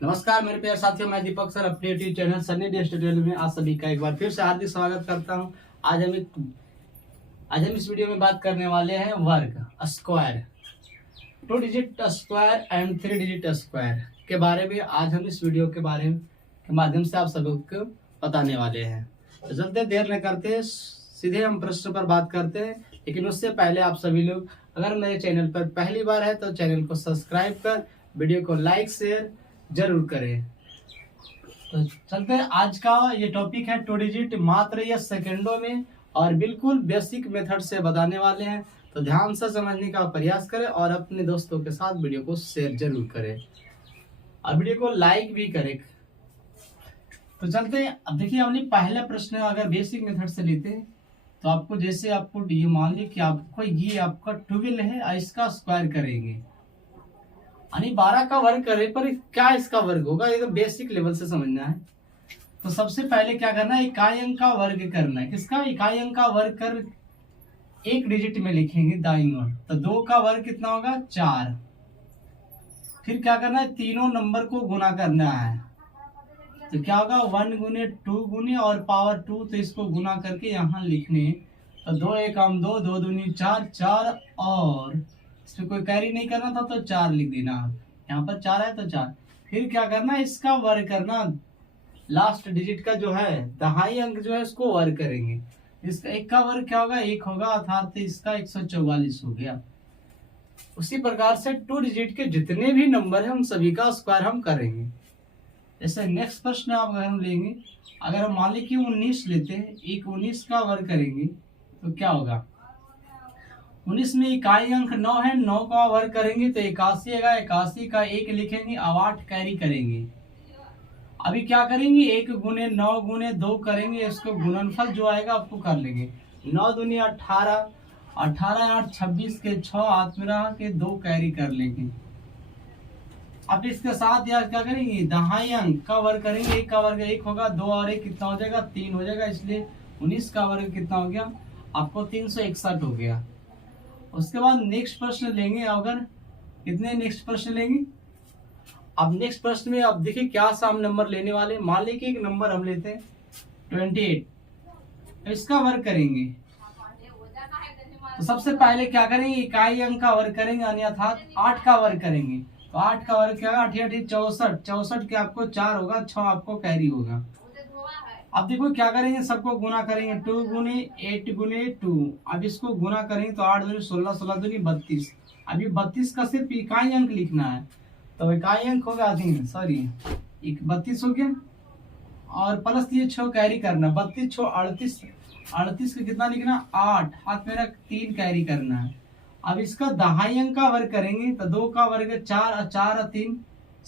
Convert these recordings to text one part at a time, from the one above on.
नमस्कार मेरे प्यारे साथियों, मैं दीपक सर अपने YouTube channel sunny day studio में आप सभी का एक बार फिर से हार्दिक स्वागत करता हूं। आज हम इस वीडियो में बात करने वाले हैं वर्ग square, 2 digit square and 3 digit square के बारे में। आज हम इस वीडियो के माध्यम से आप सभी को बताने वाले हैं। तो चलते देर न करते सीधे हम प्रश्न पर बात करते हैं, लेकिन उससे पहले आप सभी लोग अगर मेरे चैनल पर पहली बार है तो चैनल को सब्सक्राइब कर वीडियो को लाइक शेयर जरूर करें। तो चलते हैं, आज का ये टॉपिक है 2 डिजिट, मात्र या सेकंडों में और बिल्कुल बेसिक मेथड से बताने वाले हैं। तो ध्यान से समझने का प्रयास करें और अपने दोस्तों के साथ वीडियो को शेयर जरूर करें और वीडियो को लाइक भी करें। तो चलते हैं, अब देखिए हमने पहला प्रश्न अगर बेसिक मेथड से लेते हैं तो आपको जैसे आपको ये मान ली कि आपको ये आपका 12 है और इसका स्क्वायर करेंगे यानी 12 का वर्ग करे, पर क्या इसका वर्ग होगा, ये तो बेसिक लेवल से समझना है। तो सबसे पहले क्या करना है, इकाई अंक का वर्ग करना है। किसका इकाई अंक का वर्ग कर एक डिजिट में लिखेंगे दाईं ओर। तो 2 का वर्ग कितना होगा 4। फिर क्या करना है, तीनों नंबर को गुना करना है। तो क्या होगा 1 गुने 2 गुने और पावर 2, तो इसको गुना करके यहाँ लिखने। तो 2 एक 2, 2 दूनी 4, 4 और इसमें कोई कैरी नहीं करना था तो 4 लिख देना। यहाँ पर 4 है तो 4। फिर क्या करना, इसका वर्ग करना, लास्ट डिजिट का जो है दहाई अंक जो है उसको वर्ग करेंगे। इसका एक का वर्ग क्या होगा 1 होगा, अर्थात इसका 144 हो गया। उसी प्रकार से 2 डिजिट के जितने भी नंबर है उन सभी का स्क्वायर हम करेंगे। जैसे नेक्स्ट प्रश्न आप अगर हम लेंगे, अगर हम मान लें कि 19 लेते हैं, 19 का वर्ग करेंगे तो क्या होगा, 19 में इकाई अंक 9 है, 9 का वर्ग करेंगे तो 81 आएगा। 81 का 1 लिखेंगे, अब 8 कैरी करेंगे। अभी क्या करेंगे, 1 गुने 9 गुने 2 करेंगे, इसको गुणनफल जो आएगा आपको कर लेंगे। 9 दूनी 18, 18 8 26 के 6 हाथ में रहा के 2 कैरी कर लेंगे। अब इसके साथ यार क्या करेंगे, दहाई अंक का वर्ग करेंगे। 1 का वर्ग 1 होगा, 2 और 1 कितना हो जाएगा 3 हो जाएगा, इसलिए 19 का वर्ग कितना हो गया आपको 361 हो गया। उसके बाद नेक्स्ट प्रश्न लेंगे, अगर कितने नेक्स्ट प्रश्न लेंगे। अब नेक्स्ट प्रश्न में अब देखिए क्या सा हम नंबर लेने वाले। मान लीजिए एक नंबर हम लेते हैं 28, तो इसका वर्ग करेंगे। तो सबसे पहले क्या करेंगे, इकाई अंक का वर्ग करेंगे, अन्यथा 8 का वर्ग करेंगे। तो 8 का वर्ग क्या होगा 8 8 64, 64 के आपको 4 होगा, 6 आपको कैरी होगा। अब देखो क्या करेंगे, सबको गुना करेंगे। 2 गुने 8 गुने 2, अब इसको गुना करेंगे तो 8 दूनी 16, 16 दूनी 32। अभी 32 का सिर्फ इकाई अंक लिखना है, तो इकाई अंक होगा 32 हो गया और प्लस ये 6 कैरी करना। 32 6 38, 38 का कितना लिखना 8, हाथ में रख 3 कैरी करना है। अब इसका दहाई अंक का वर्ग करेंगे तो 2 का वर्ग 4, 4 3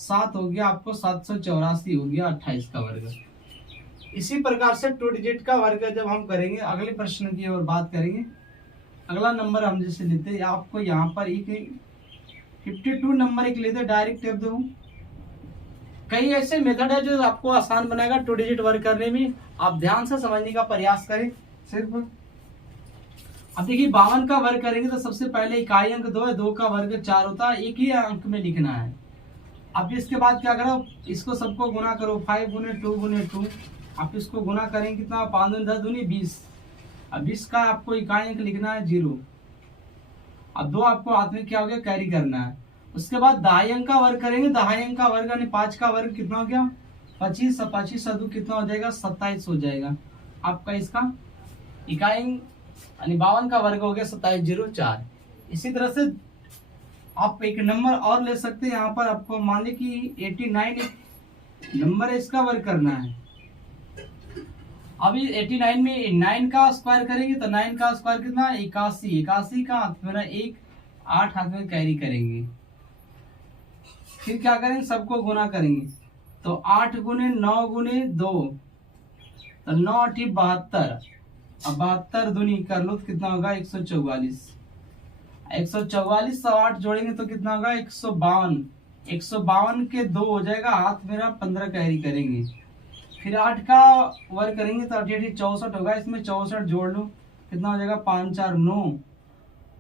7 हो गया, आपको 784 हो गया 28 का वर्ग। इसी प्रकार से 2 डिजिट का वर्ग जब हम करेंगे, अगले प्रश्न की ओर बात करेंगे। अगला नंबर हम जैसे लेते हैं, आपको यहाँ पर एक 52 नंबर एक लेते डायरेक्ट टेप दो। कई ऐसे मेथड है जो आपको आसान बनाएगा 2 डिजिट वर्ग करने में, आप ध्यान से समझने का प्रयास करें सिर्फ। अब देखिए 52 का वर्ग करेंगे तो सबसे पहले इकाई अंक 2 है, 2 का वर्ग 4 होता है, एक ही अंक में लिखना है। अब इसके बाद क्या करो, इसको सबको गुना करो। 5 गुने 2 गुने 2, आप इसको गुना करेंगे कितना 5 दूनी 10 दूनी 20। अब 20 का आपको इकाई अंक लिखना है 0। अब 2 आपको हाथ में क्या हो गया कैरी करना है। उसके बाद दहाई अंक का वर्ग करेंगे। दहाई अंक का वर्ग यानी 5 का वर्ग कितना हो गया 25, 25 2 कितना हो जाएगा 27 हो जाएगा आपका। इसका इकाई यानी 52 का वर्ग हो गया 2704। इसी तरह से आप एक नंबर और ले सकते हैं। यहाँ पर आपको मान ली कि 89 नंबर है, इसका वर्ग करना है। अभी 89 में 9 का स्क्वायर करेंगे तो 9 का स्क्वायर कितना 81, 81 का मेरा 1 8 हाथ में कैरी करेंगे। फिर क्या करेंगे, सबको गुना करेंगे तो 8 गुने 9 गुने 2, तो 9 8 72। अब 72 दूनी कर लो तो कितना होगा 144। 144 से 8 जोड़ेंगे तो कितना होगा 152। 152 के 2 हो जाएगा, हाथ मेरा 15 कैरी करेंगे। फिर 8 का वर्ग करेंगे तो 8 8 64 होगा, इसमें 64 जोड़ लो कितना हो जाएगा 5 4 9,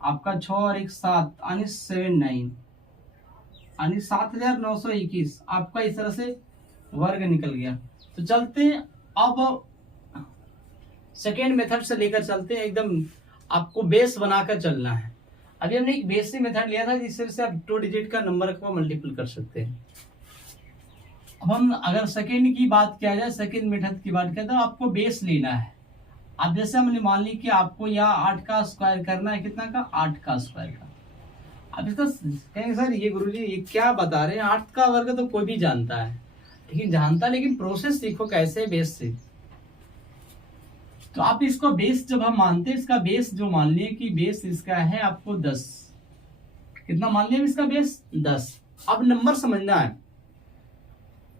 आपका 6 और 1 7 यानी 7 9। यानी 7921 आपका इस तरह से वर्ग निकल गया। तो चलते हैं अब सेकेंड मेथड से लेकर चलते हैं, एकदम आपको बेस बनाकर चलना है। अभी हमने एक बेसिक मेथड लिया था जिससे से आप 2 डिजिट का नंबर को मल्टीपल कर सकते हैं। अब हम अगर सेकेंड की बात किया जाए, सेकेंड मेथड की बात किया तो आपको बेस लेना है। अब जैसे हमने मान ली कि आपको यहाँ 8 का स्क्वायर करना है, कितना का 8 का स्क्वायर का। अब इसका कहेंगे सर ये गुरुजी ये क्या बता रहे हैं, 8 का वर्ग तो कोई भी जानता है, लेकिन प्रोसेस सीखो कैसे बेस से। तो आप इसको बेस जब हम मानते हैं, इसका बेस जो मान लिए कि बेस इसका है आपको 10, कितना मान लिया इसका बेस 10। अब नंबर समझना है,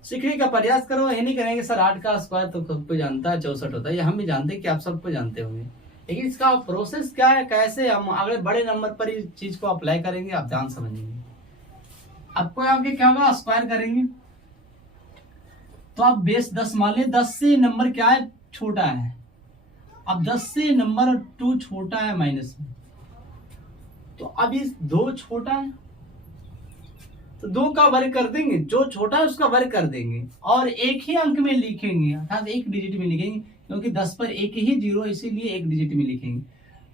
सीखने का प्रयास करो। ये नहीं करेंगे सर 8 का स्क्वायर तो सबको जानता है 64 होता है, ये हम भी जानते हैं कि आप सबको जानते होंगे, लेकिन इसका प्रोसेस क्या है, कैसे हम अगले बड़े नंबर पर इस चीज को अप्लाई करेंगे, आप ध्यान समझेंगे। आपको आगे क्या होगा, स्क्वायर करेंगे तो आप बेस 10 मान लिया, 10 से नंबर क्या है छोटा है। अब 10 से नंबर 2 छोटा है माइनस में, तो अब इस 2 छोटा है तो 2 का वर्ग कर देंगे, जो छोटा है उसका वर्ग कर देंगे और एक ही अंक में लिखेंगे, अर्थात एक डिजिट में लिखेंगे, क्योंकि 10 पर एक ही जीरो इसीलिए एक डिजिट में लिखेंगे।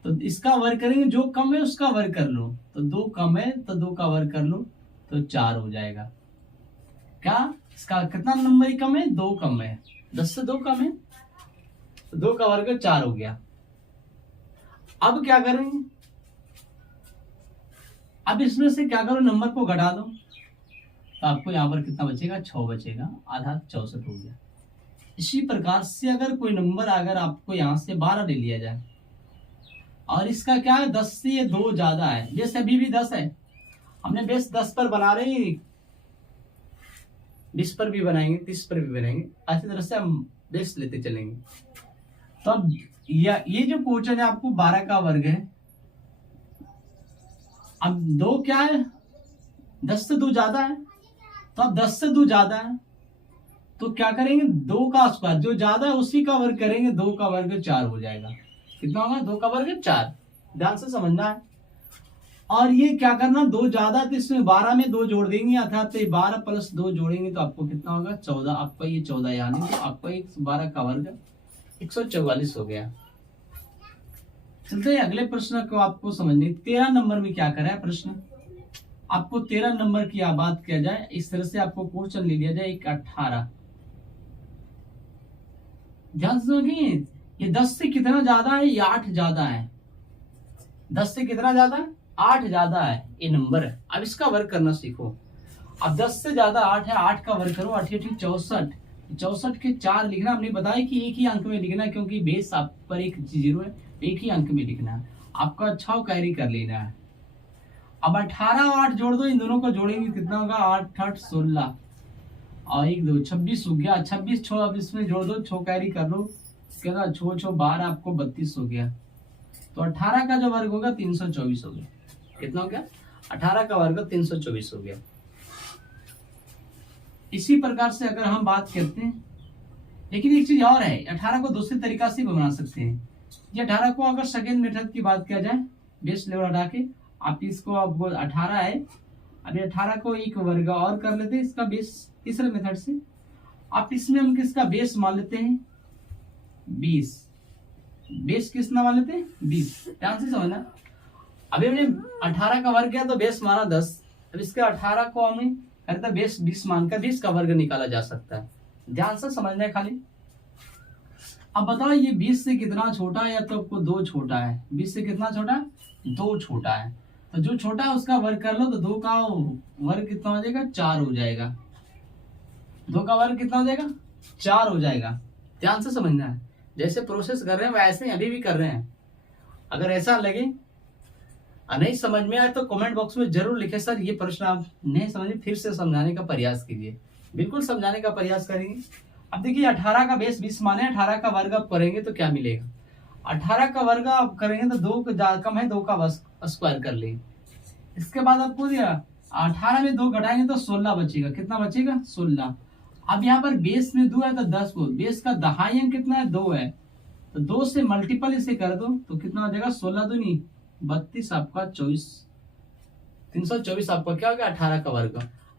तो इसका वर्ग करेंगे, जो कम है उसका वर्ग कर लो, तो 2 कम है तो 2 का वर्ग कर लो तो 4 हो जाएगा। क्या इसका कितना नंबर ही कम है, 2 कम है, 10 से 2 कम है तो 2 का वर्ग 4 हो गया। अब क्या करेंगे, अब इसमें से क्या करो, नंबर को घटा दो तो आपको यहाँ पर कितना बचेगा, 6 बचेगा, आधा 64 हो गया। इसी प्रकार से अगर कोई नंबर अगर आपको यहाँ से 12 ले लिया जाए और इसका क्या है 10 से ये 2 ज्यादा है, जैसे अभी भी 10 है, हमने बेस 10 पर बना रहे हैं, 20 पर भी बनाएंगे, 30 पर भी बनाएंगे, अच्छी तरह से हम बेस लेते चलेंगे। तो अब ये जो क्वेश्चन है आपको 12 का वर्ग है, अब 2 क्या है 10 से 2 ज्यादा है, तो अब 10 से 2 ज्यादा है तो क्या करेंगे, 2 का स्क्वायर जो ज्यादा है उसी का वर्ग करेंगे, 2 का वर्ग 4 हो जाएगा। कितना होगा, 2 का वर्ग 4, ध्यान से समझना है। और ये क्या करना, 2 ज्यादा तो इसमें 12 में 2 जोड़ देंगे, अर्थात 12 प्लस 2 जोड़ेंगे तो आपको कितना होगा 14, आपका ये 14 यानी तो आपका 12 का वर्ग 144 हो गया। चलते हैं अगले प्रश्न को आपको समझने। 13 नंबर में क्या करा है प्रश्न, आपको 13 नंबर की बात किया जाए, इस तरह से आपको क्वेश्चन ले लिया जाए, एक 18। ध्यान से ये 10 से कितना ज्यादा है, ये 8 ज्यादा है, 10 से कितना ज्यादा है, 8 ज्यादा है, ये नंबर है। अब इसका वर्ग करना सीखो। अब 10 से ज्यादा 8 है, 8 का वर्ग करो, 8 64, 64 के 4 लिखना, हमने बताया कि एक ही अंक में लिखना है, क्योंकि बेस आप पर एक जीरो है, एक ही अंक में लिखना है, आपका 6 कैरी कर लेना है। अब 18 और 8 जोड़ दो, इन दोनों को जोड़ेंगे कितना होगा, 8 8 16 और 1 2 26 हो गया, 26 6 अब इसमें जोड़ दो, 6 कैरी कर लो, क्या 6 6 12 आपको 32 हो गया। तो 18 का जो वर्ग होगा 324 हो गया। कितना हो गया, 18 का वर्ग 324 हो गया। इसी प्रकार से अगर हम बात करते हैं, लेकिन एक चीज और है, 18 को दूसरे तरीका से भी बना सकते हैं। ये 18 को अगर सेकेंड मेथड की बात किया जाए, बेस लेवल हटा के आप इसको, अब 18 है, अभी 18 को एक वर्ग और कर लेते हैं इसका बेस तीसरे मेथड से। आप इसमें हम किसका बेस मान लेते हैं 20, बेस किसना मान लेते हैं 20, ध्यान से समझना। अभी हमने 18 का वर्ग किया तो बेस माना 10, अब इसके 18 को हमने करता बेस 20 मानकर 20 का वर्ग निकाला जा सकता है, ध्यान से समझना है खाली। अब बताओ ये 20 से कितना छोटा है, या तो आपको 2 छोटा है, 20 से कितना छोटा है, 2 छोटा है, तो जो छोटा है उसका वर्ग कर लो, तो 2 का वर्ग कितना हो जाएगा 4 हो जाएगा, 2 का वर्ग कितना हो जाएगा 4 हो जाएगा। ध्यान से समझना है, जैसे प्रोसेस कर रहे हैं वैसे ही अभी भी कर रहे हैं। अगर ऐसा लगे नहीं समझ में आए तो कमेंट बॉक्स में जरूर लिखे, सर ये प्रश्न आप नहीं समझे, फिर से समझाने का प्रयास कीजिए, बिल्कुल समझाने का प्रयास करेंगे। अब देखिए 18 का बेस 20 माने, 18 का वर्ग आप करेंगे तो क्या मिलेगा, 18 का वर्ग आप करेंगे तो 2 कम है, 2 का स्क्वायर कर लेंगे। इसके बाद आपको दिया 18 में 2 घटाएंगे तो 16 बचेगा, कितना बचेगा 16। अब यहाँ पर बेस में 2 है तो 10 को, बेस का दहाई अंक कितना है 2 है, तो 2 से मल्टीपल इसे कर दो तो कितना हो जाएगा 16 दूनी 32, आपका 24, 324 आपका क्या हो गया 18 का वर्ग।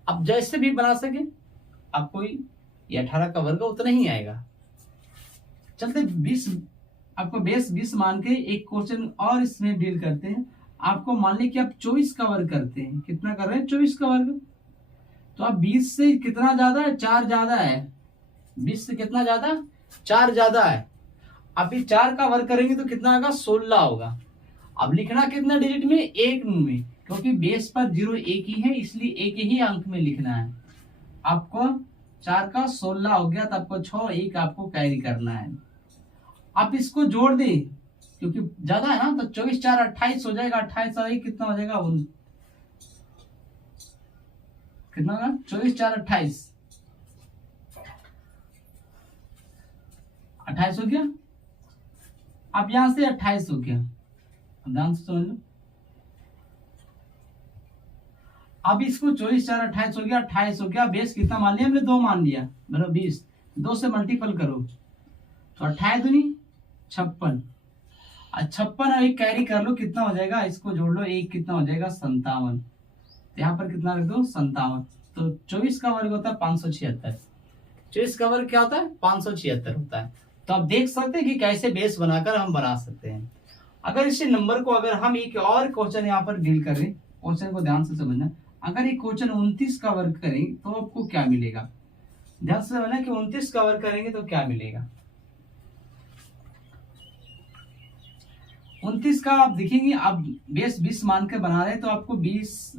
अब जैसे भी बना सके, आपको ये 18 का वर्ग उतना ही आएगा। चलते 20, आपको बेस 20 मान के एक क्वेश्चन और इसमें डील करते हैं। आपको मान लें कि आप 24 का वर्ग करते हैं। कितना कर रहे हैं? 24 का वर्ग। तो आप 20 से कितना ज्यादा है? 4 ज्यादा है। 20 से कितना ज्यादा? 4 ज्यादा है। आप इस 4 का वर्ग करेंगे तो कितना आएगा? 16 होगा। अब लिखना कितना डिजिट में? एक में, क्योंकि बेस पर 0 एक ही है, इसलिए एक ही अंक में लिखना है। आपको 4 का 16 हो गया, तो आपको 6 1 आपको कैरी करना है। आप इसको जोड़ दें, क्योंकि ज्यादा है ना, तो 24 4 28 हो जाएगा। 28 और 1 कितना हो जाएगा? कितना होगा? 24 4 28 28 हो गया। अब यहां से 28 हो गया। अब ध्यान से समझ लो। अब इसको 24 4 28 हो गया। 28 हो गया। बेस कितना मान लिया हमने? 2 मान लिया, मतलब 20। 2 से मल्टीपल करो तो 28 दूनी 56। 56 और 1 कैरी कर लो, कितना हो जाएगा? इसको जोड़ लो, 1 कितना हो जाएगा? 57। यहाँ पर कितना रख दो? 57। तो 24 का वर्ग होता है 576। 24 का वर्ग क्या होता है? 576 होता है। तो आप देख सकते हैं कि कैसे बेस बनाकर हम बना सकते हैं। अगर इसी नंबर को अगर हम एक और क्वेश्चन यहाँ पर डील करें, क्वेश्चन को ध्यान से समझना। अगर एक क्वेश्चन 29 का वर्ग करें तो आपको क्या मिलेगा? ध्यान से समझना कि 29 का वर्ग करेंगे तो क्या मिलेगा। 29 का आप देखेंगे, आप बेस 20 मान के बना रहे हैं, तो आपको 20,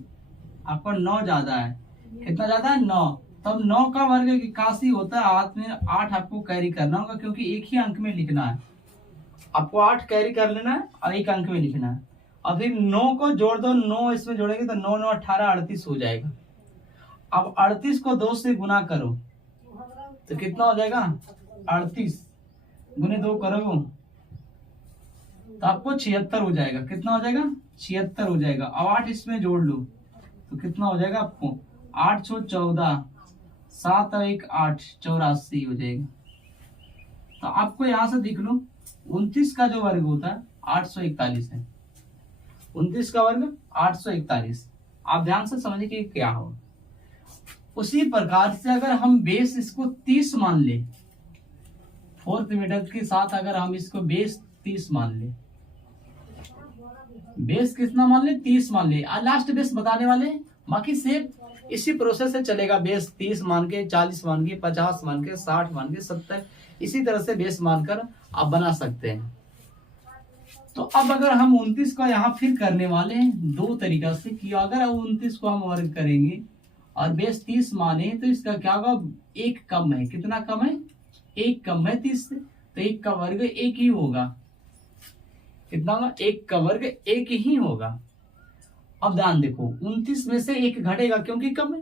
आपका 9 ज्यादा है। कितना ज्यादा है? 9। तब 9 का वर्ग 81 होता है। हाथ में 8 आपको कैरी करना होगा, क्योंकि एक ही अंक में लिखना है। आपको 8 कैरी कर लेना है और एक अंक में लिखना है। अब फिर 9 को जोड़ दो, 9 इसमें जोड़ेंगे तो 9 9 18 38 हो जाएगा। अब 38 को 2 से गुना करो तो कितना हो जाएगा? 38 गुने 2 करोगे तो आपको 76 हो जाएगा। कितना हो जाएगा? 76 हो जाएगा। अब 8 इसमें जोड़ लो तो कितना हो जाएगा? आपको 8 6 14, 7 और 1 8, 84 हो जाएगा। तो आपको यहां से देख लो, 29 का जो वर्ग होता है 841 है। 29 का वर्ग 841। आप ध्यान से समझिए कि क्या हो। उसी प्रकार से अगर हम बेस इसको 30 मान ले, 4th मेथड के साथ अगर हम इसको बेस 30 मान ले, बेस कितना मान ले? 30 मान ले। लास्ट बेस बताने वाले, बाकी सेम इसी प्रोसेस से चलेगा। बेस 30 मान के, 40 मान के, 50 मान के, 60 मान के, 70, इसी तरह से बेस मानकर आप बना सकते हैं। तो अब अगर हम 29 का यहाँ फिर करने वाले हैं 2 तरीका से कि अगर 29 को हम वर्ग करेंगे और बेस 30 माने तो इसका क्या होगा? 1 कम है। कितना कम है? 1 कम है 30 से, तो 1 का वर्ग 1 ही होगा। कितना होगा? 1 का वर्ग 1 ही होगा। अब ध्यान देखो, 29 में से 1 घटेगा क्योंकि कम है,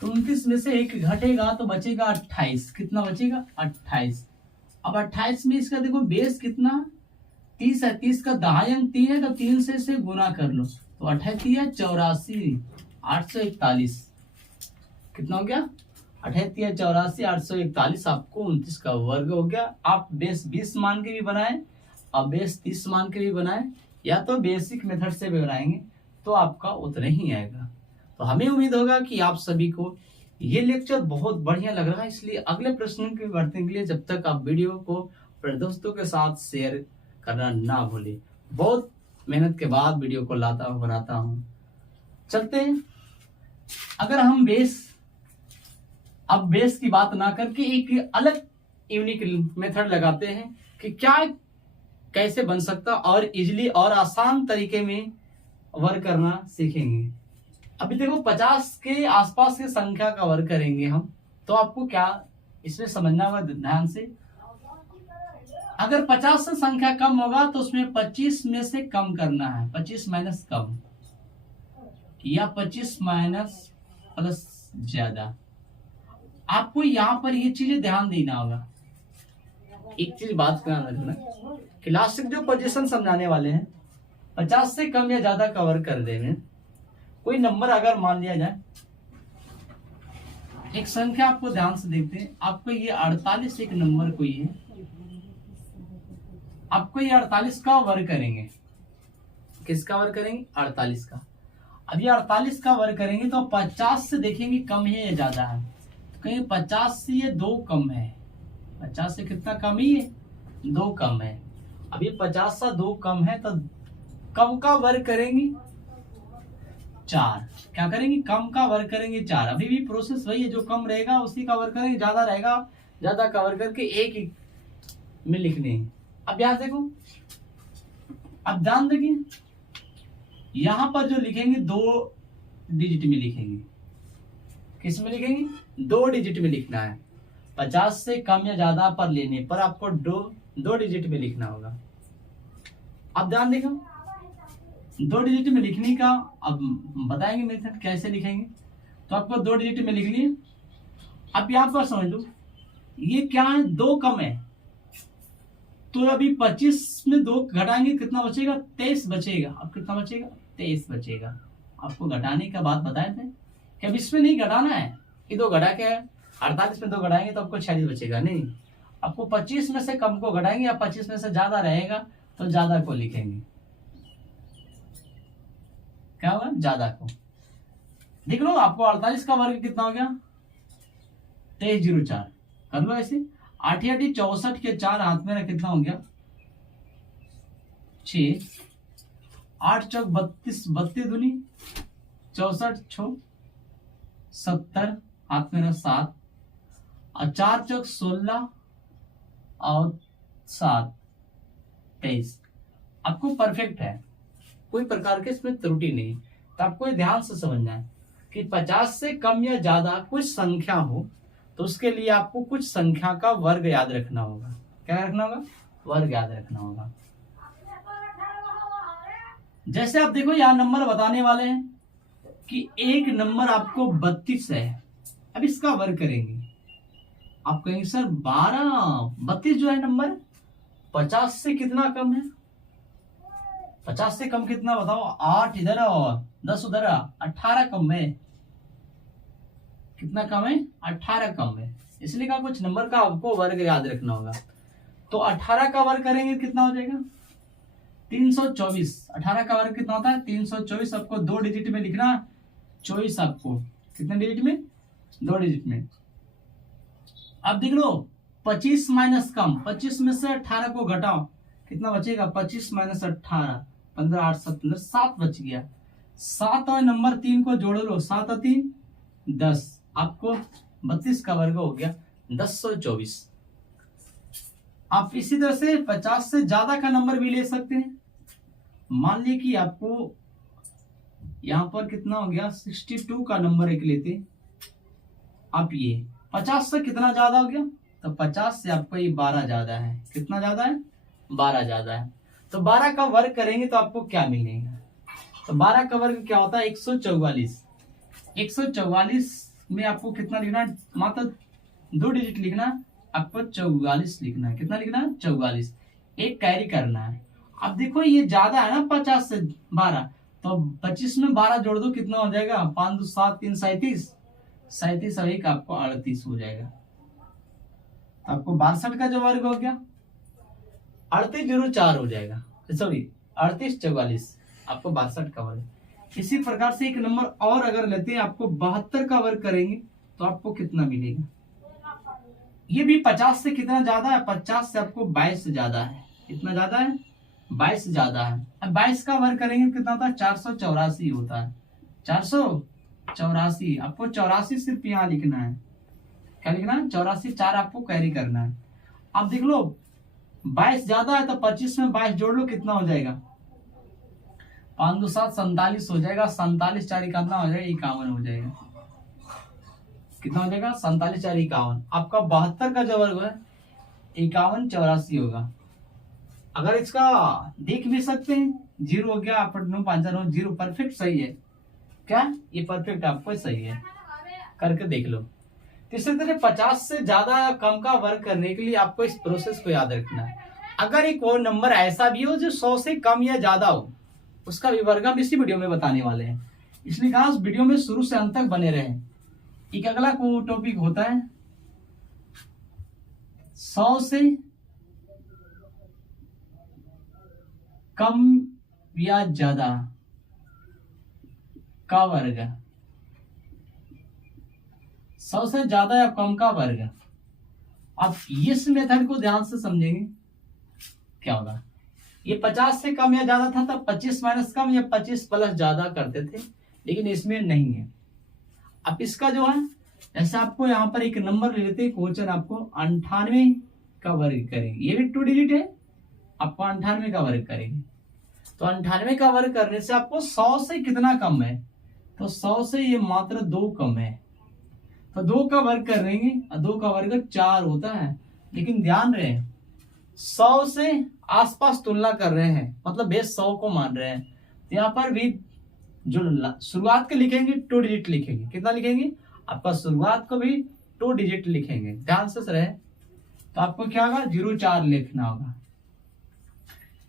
तो 29 में से 1 घटेगा तो बचेगा 28। कितना बचेगा? 28। अब 28 में इसका देखो बेस कितना? 30 है। 30 का दहाई अंक 3 है, तो 3 से इसे गुना कर लो तो 28 है 84, 841। कितना हो गया? 28 है 84, 841। आपको 29 का वर्ग हो गया। आप बेस 20 मान के भी बनाए और बेस 30 मान के भी बनाए, या तो बेसिक मेथड से भी बनाएंगे तो आपका उतना ही आएगा। तो हमें उम्मीद होगा कि आप सभी को ये लेक्चर बहुत बढ़िया लग रहा है। इसलिए अगले प्रश्न के बढ़ने के लिए जब तक आप वीडियो को अपने दोस्तों के साथ शेयर करना ना भूलें। बहुत मेहनत के बाद वीडियो को बनाता हूँ। चलते हैं, अगर हम अब बेस की बात ना करके एक अलग यूनिक मेथड लगाते हैं कि क्या कैसे बन सकता और इजीली और आसान तरीके में वर्ग करना सीखेंगे। अभी देखो 50 के आसपास की संख्या का वर्ग करेंगे हम, तो आपको क्या इसमें समझना होगा ध्यान से। अगर 50 से संख्या कम होगा तो उसमें 25 में से कम करना है, 25 माइनस कम या 25 माइनस प्लस ज्यादा। आपको यहाँ पर ये चीजें ध्यान देना होगा। एक चीज बात ध्यान रखना, क्लासिक जो पोजीशन समझाने वाले हैं 50 से कम या ज्यादा कवर कर देंगे। कोई नंबर अगर मान लिया जाए, एक संख्या आपको ध्यान से देखते हैं, आपको ये 48 एक नंबर कोई है, आपको ये 48 का वर्ग करेंगे। किसका वर्ग करेंगे? 48 का। अब ये 48 का वर्ग करेंगे तो 50 से देखेंगे कम है या ज्यादा है, तो कहेंगे 50 से ये 2 कम है। 50 से कितना कम ही है, 2 कम है। अब ये 50 से 2 कम है तो कम का वर्ग करेंगे 4। क्या करेंगे, कम का वर्ग करेंगे 4। अभी भी प्रोसेस वही है, जो कम रहेगा उसी का वर्ग करेंगे, ज्यादा रहेगा ज्यादा का वर्ग करके एक में लिखने हैं। अब यहां देखो, अब ध्यान देखिए, यहां पर जो लिखेंगे 2 डिजिट में लिखेंगे। किस में लिखेंगे, 2 डिजिट में लिखना है। 50 से कम या ज्यादा पर लेने पर आपको 2 डिजिट में लिखना होगा। अब ध्यान देखो, 2 डिजिट में लिखने का अब बताएंगे मेथड कैसे लिखेंगे। तो आपको 2 डिजिट में लिख लिए। अब यहां पर समझ लो, ये क्या है, 2 कम है, तो अभी 25 में 2 घटाएंगे कितना बचेगा, 23 बचेगा। अब कितना बचेगा, 23 बचेगा। आपको घटाने का बात बताए थे कि अब इसमें नहीं घटाना है, ये 2 घटा के है, 48 में 2 घटाएंगे तो आपको 46 बचेगा। नहीं, आपको 25 में से कम को घटाएंगे या 25 में से ज्यादा रहेगा तो ज्यादा को लिखेंगे। क्या होगा, ज्यादा को। देख लो, आपको 48 का वर्ग कितना हो गया, 2304। कर लो ऐसे, 8 8 64 के 4 हाथ में कितना हो गया, 6। 8 चौक 32, 32 दूनी 64, 6 70 हाथ में 7, और 4 चौक 16 और 7 23। आपको परफेक्ट है, कोई प्रकार के इसमें त्रुटि नहीं। तो आपको ध्यान से समझना है कि 50 से कम या ज्यादा कुछ संख्या हो तो उसके लिए आपको कुछ संख्या का वर्ग याद रखना होगा। क्या रखना होगा, वर्ग याद रखना होगा। जैसे आप देखो, यहाँ नंबर बताने वाले हैं कि एक नंबर आपको 32 है। अब इसका वर्ग करेंगे, आप कहेंगे सर 32 जो है नंबर 50 से कितना कम है, 50 से कम कितना बताओ, 8 इधर और 10 उधर, 18 कम है। कितना कम है, 18 कम है। इसलिए का कुछ नंबर का आपको वर्ग याद रखना होगा। तो 18 का वर्ग करेंगे कितना हो जाएगा, 324। 18 का वर्ग कितना होता है, 324। आपको 2 डिजिट में लिखना, 24 आपको कितने डिजिट में, 2 डिजिट में। अब देख लो, 25 माइनस कम, 25 में से 18 को घटाओ, कितना बचेगा, 25 माइनस 18, 15 8 17, 7 बच गया। 7 और नंबर 3 को जोड़ लो, 7 और 3 10। आपको 32 का वर्ग हो गया 1024। आप इसी तरह से 50 से ज्यादा का नंबर भी ले सकते हैं। मान लीजिए कि आपको यहां पर कितना हो गया, 62 का नंबर एक लेते। आप ये 50 से कितना ज्यादा हो गया, तो 50 से आपको ये 12 ज्यादा है। कितना ज्यादा है, 12 ज्यादा है। तो 12 का वर्ग करेंगे तो आपको क्या मिलेगा, तो 12 का वर्ग क्या होता है, 144। 144 में आपको कितना लिखना है, मात्र 2 डिजिट लिखना, आपको 44 लिखना है। कितना लिखना है, 44। एक कैरी करना है। अब देखो ये ज्यादा है ना 50 से 12, तो 25 में 12 जोड़ दो, कितना हो जाएगा, 5 2 7 3 37, 37 और 1 आपको 38 हो जाएगा। तो आपको 62 का जो वर्ग हो गया 3804 हो जाएगा, सॉरी 3844, आपको 62 का वर्ग। इसी प्रकार से एक नंबर और अगर लेते हैं, आपको 72 का वर्ग करेंगे तो आपको कितना मिलेगा, ये भी 50 से कितना ज्यादा है, 50 से आपको 22 से ज्यादा है। कितना ज्यादा है, 22 से ज्यादा है। अब 22 का वर्ग करेंगे कितना होता है, 484 होता है। 484, आपको 84 सिर्फ यहाँ लिखना है। क्या लिखना है, 84, 4 आपको कैरी करना है। अब देख लो 22 ज्यादा है तो 25 में 22 जोड़ लो, कितना हो जाएगा, 5 2 7 47 हो जाएगा। 47 4 कितना हो जाएगा, 51 हो जाएगा। कितना हो जाएगा, 47 4 51। आपका 72 का जो वर्ग है 51 84 होगा। अगर इसका देख भी सकते हैं, 0 हो गया, 9 5 9 0, परफेक्ट सही है। क्या ये परफेक्ट आपको सही है, करके देख लो। इसी तरह 50 से ज्यादा कम का वर्ग करने के लिए आपको इस प्रोसेस को याद रखना है। अगर एक और नंबर ऐसा भी हो जो 100 से कम या ज्यादा हो, उसका भी वर्ग हम इसी वीडियो में बताने वाले हैं। इसलिए कहा उस वीडियो में शुरू से अंत तक बने रहें। एक अगला टॉपिक होता है 100 से कम या ज्यादा का वर्ग, 100 से ज्यादा या कम का वर्ग। अब इस मेथड को ध्यान से समझेंगे क्या होगा। ये 50 से कम या ज्यादा था तब 25 माइनस कम या 25 प्लस ज्यादा करते थे, लेकिन इसमें नहीं है। अब इसका जो है, जैसे आपको यहाँ पर एक नंबर ले लेते हैं, क्वेश्चन आपको 98 का वर्ग करेंगे, ये भी 2 डिजिट है, आपको 98 का वर्ग करेंगे। तो 98 का वर्ग करने से आपको 100 से कितना कम है, तो 100 से ये मात्र 2 कम है, तो 2 का वर्ग करेंगे, 2 का वर्ग 4 होता है। लेकिन ध्यान रहे 100 से आसपास तुलना कर रहे हैं, मतलब बेस 100 को मान रहे हैं, तो यहाँ पर भी जो शुरुआत के लिखेंगे 2 डिजिट लिखेंगे। कितना लिखेंगे, आपका शुरुआत को भी 2 डिजिट लिखेंगे, ध्यान से रहे। तो आपको क्या होगा, 04 लिखना होगा।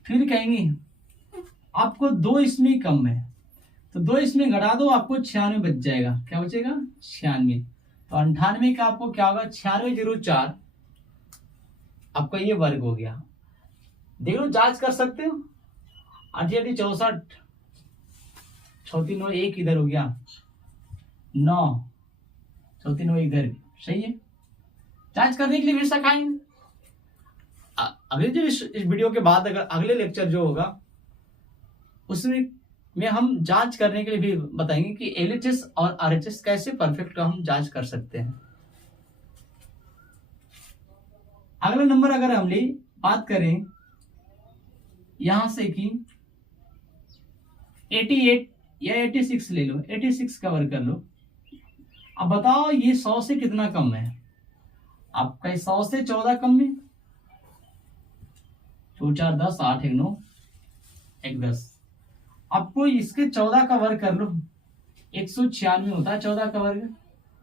फिर कहेंगे आपको 2 इसमें कम है, तो 2 इसमें घटा दो, आपको 96 बच जाएगा। क्या बचेगा, 96। तो 98 का आपको क्या होगा, 9604 आपका ये वर्ग हो गया। देख लो, जांच कर सकते हो। 8 64 9 1 इधर हो गया, 9 4 9 इधर, सही है। जांच करने के लिए भी सिखाएंगे। अगले जो इस वीडियो के बाद अगर अगले लेक्चर जो होगा उसमें हम जांच करने के लिए भी बताएंगे कि LHS और RHS कैसे परफेक्ट हम जांच कर सकते हैं। अगला नंबर अगर हम बात करें यहां से कि 88 या 86 ले लो, 86 का वर्ग कर लो। अब बताओ ये 100 से कितना कम है, आपका 100 से 14 कम है, 2 4 10 8 1 9 1 10। आपको इसके 14 का वर्ग कर लो, 196 होता है 14 का वर्ग।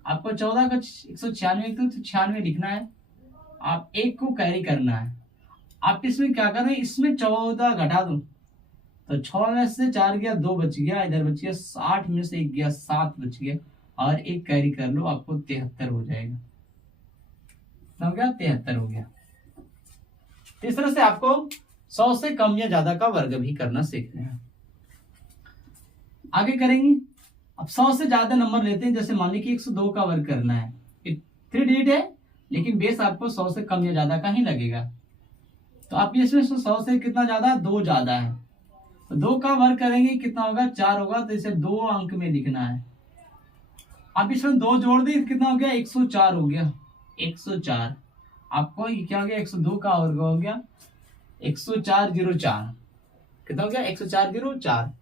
आपको 14 का 196 तो 96 लिखना है, आप 1 को कैरी करना है। आप इसमें क्या कर रहे हैं, इसमें 14 घटा दो, तो 6 में से 4 गया, 2 बच गया, इधर बच गया 60 में से 1 गया, 7 बच गया, और 1 कैरी कर लो, आपको 73 हो जाएगा। हो गया 73 हो गया। इस तरह से आपको 100 से कम या ज्यादा का वर्ग भी करना सीखना है। आगे करेंगे। अब 100 से ज्यादा नंबर लेते हैं, जैसे मान लीजिए कि 102 का वर्ग करना है, 3 डिजिट है, लेकिन बेस आपको 100 से कम या ज्यादा का ही लगेगा। तो आप इसमें 100 से कितना ज्यादा, 2 ज्यादा है, तो 2 का वर्ग करेंगे, कितना होगा, 4 होगा, तो इसे 2 अंक में लिखना है। आप इसमें 2 जोड़ दी, कितना हो गया, 104 हो गया, 104। आपको क्या हो गया, 102 का वर्ग हो गया 10404, कितना हो गया, 10404।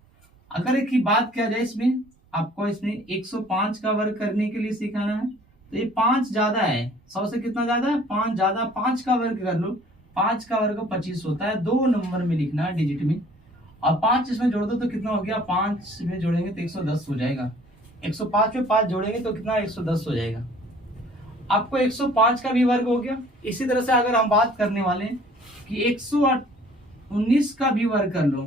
अगर एक की बात किया जाए इसमें, आपको इसमें 105 का वर्ग करने के लिए सिखाना है, तो ये 5 ज्यादा है, 100 से कितना ज्यादा है, 5 ज्यादा। 5 का वर्ग कर लो, 5 का वर्ग 25 होता है, 2 नंबर में लिखना है डिजिट में, और 5 इसमें जोड़ दो तो कितना हो गया, 5 में जोड़ेंगे तो 110 हो जाएगा। 105 में 5 जोड़ेंगे तो कितना, 110 हो जाएगा। आपको 105 का भी वर्ग हो गया। इसी तरह से अगर हम बात करने वाले हैं कि 119 का भी वर्ग कर लो,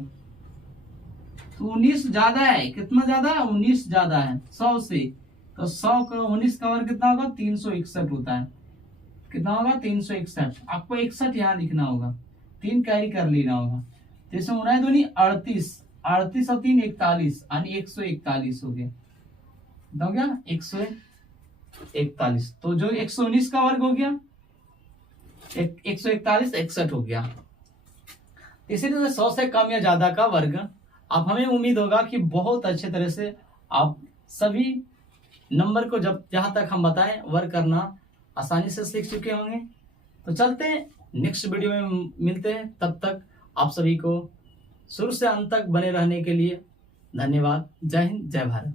तो 19 ज्यादा है, कितना ज्यादा है, 19 ज्यादा है 100 से, तो 100 का 19 का वर्ग कितना होगा, 361 होता है। कितना होगा, 361। आपको 61 यहाँ लिखना होगा, 3 कैरी कर लेना होगा। तो इसमें 19 दूनी 38, 38 और 3 41, यानी 141 हो गया। हो गया 141। तो जो 119 का वर्ग हो गया 141, 61 हो गया। इसी तरह 100 से कम या ज्यादा का वर्ग अब हमें उम्मीद होगा कि बहुत अच्छे तरह से आप सभी नंबर को जब जहां तक हम बताएं वर्क करना आसानी से सीख चुके होंगे। तो चलते हैं नेक्स्ट वीडियो में मिलते हैं, तब तक आप सभी को शुरू से अंत तक बने रहने के लिए धन्यवाद। जय हिंद, जय भारत।